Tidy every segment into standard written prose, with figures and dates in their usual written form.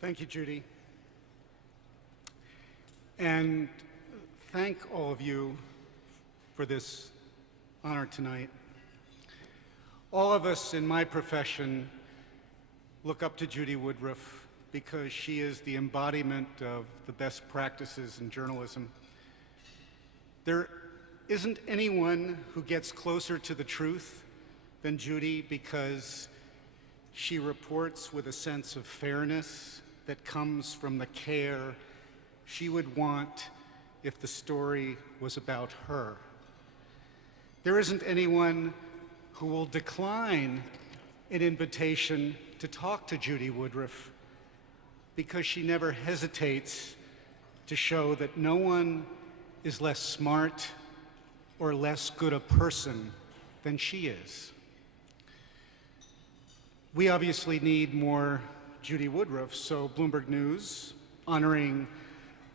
Thank you, Judy. And thank all of you for this honor tonight. All of us in my profession look up to Judy Woodruff because she is the embodiment of the best practices in journalism. There isn't anyone who gets closer to the truth than Judy because she reports with a sense of fairness that comes from the care she would want if the story was about her. There isn't anyone who will decline an invitation to talk to Judy Woodruff because she never hesitates to show that no one is less smart or less good a person than she is. We obviously need more Judy Woodruff, so Bloomberg News, honoring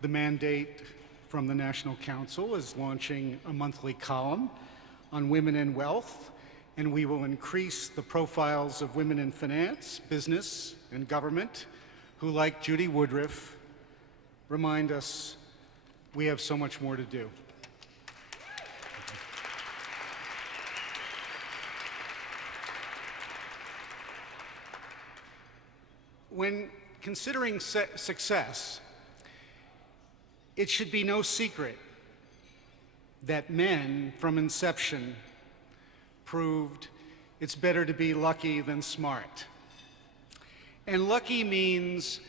the mandate from the National Council, is launching a monthly column on women and wealth, and we will increase the profiles of women in finance, business, and government who, like Judy Woodruff, remind us we have so much more to do. When considering success, it should be no secret that men from inception proved it's better to be lucky than smart. And lucky means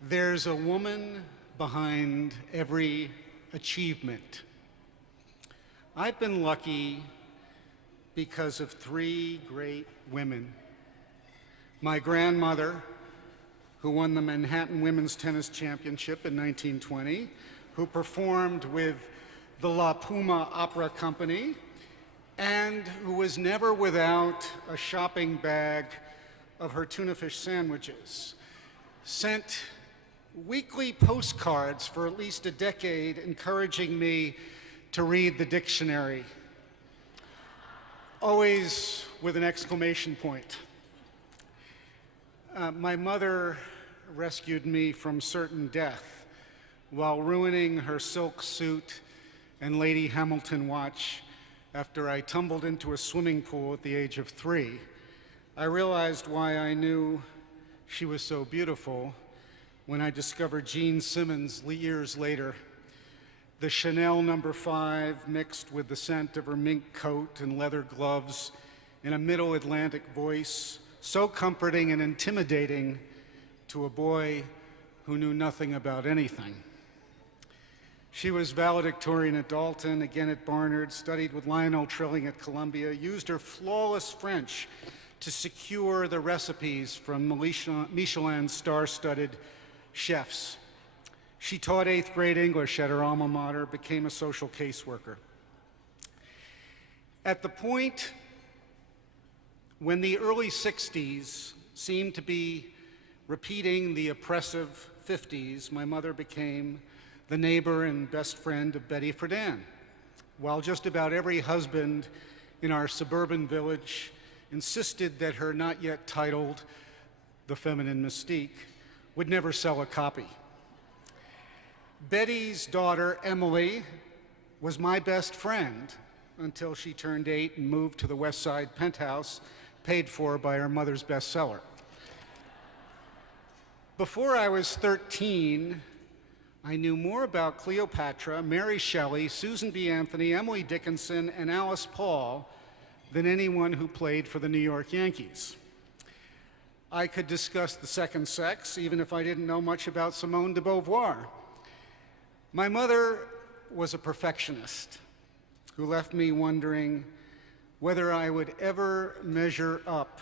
there's a woman behind every achievement. I've been lucky because of three great women. My grandmother, who won the Manhattan Women's Tennis Championship in 1920, who performed with the La Puma Opera Company, and who was never without a shopping bag of her tuna fish sandwiches, sent weekly postcards for at least a decade encouraging me to read the dictionary, always with an exclamation point. My mother rescued me from certain death while ruining her silk suit and Lady Hamilton watch after I tumbled into a swimming pool at the age of 3. I realized why I knew she was so beautiful when I discovered Jean Simmons years later. The Chanel No. 5 mixed with the scent of her mink coat and leather gloves in a middle Atlantic voice, so comforting and intimidating to a boy who knew nothing about anything. She was valedictorian at Dalton, again at Barnard, studied with Lionel Trilling at Columbia, used her flawless French to secure the recipes from Michelin star-studded chefs. She taught 8th grade English at her alma mater, became a social caseworker. At the point when the early 60s seemed to be repeating the oppressive 50s, my mother became the neighbor and best friend of Betty Friedan, while just about every husband in our suburban village insisted that her not yet titled The Feminine Mystique would never sell a copy. Betty's daughter, Emily, was my best friend until she turned 8 and moved to the West Side penthouse, paid for by her mother's bestseller. Before I was 13, I knew more about Cleopatra, Mary Shelley, Susan B. Anthony, Emily Dickinson, and Alice Paul than anyone who played for the New York Yankees. I could discuss the second sex, even if I didn't know much about Simone de Beauvoir. My mother was a perfectionist who left me wondering whether I would ever measure up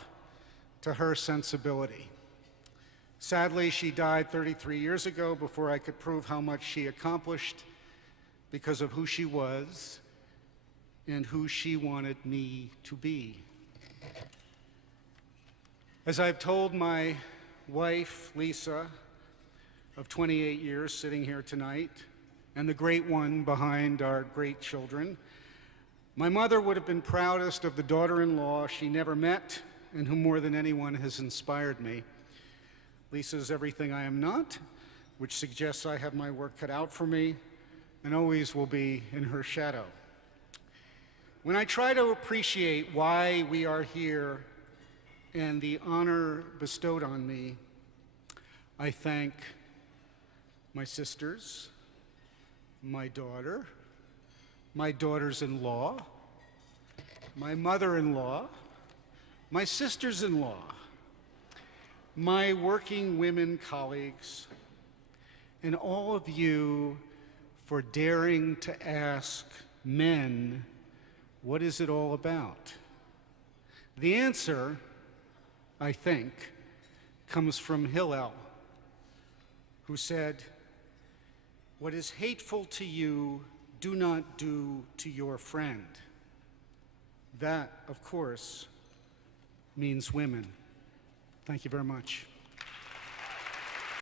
to her sensibility. Sadly, she died 33 years ago before I could prove how much she accomplished because of who she was and who she wanted me to be. As I've told my wife, Lisa, of 28 years sitting here tonight, and the great one behind our great children, my mother would have been proudest of the daughter-in-law she never met and who more than anyone has inspired me. Lisa's everything I am not, which suggests I have my work cut out for me and always will be in her shadow. When I try to appreciate why we are here and the honor bestowed on me, I thank my sisters, my daughter, my daughters-in-law, my mother-in-law, my sisters-in-law, my working women colleagues, and all of you for daring to ask men, what is it all about? The answer, I think, comes from Hillel, who said, "What is hateful to you, do not do to your friend." That, of course, means women. Thank you very much.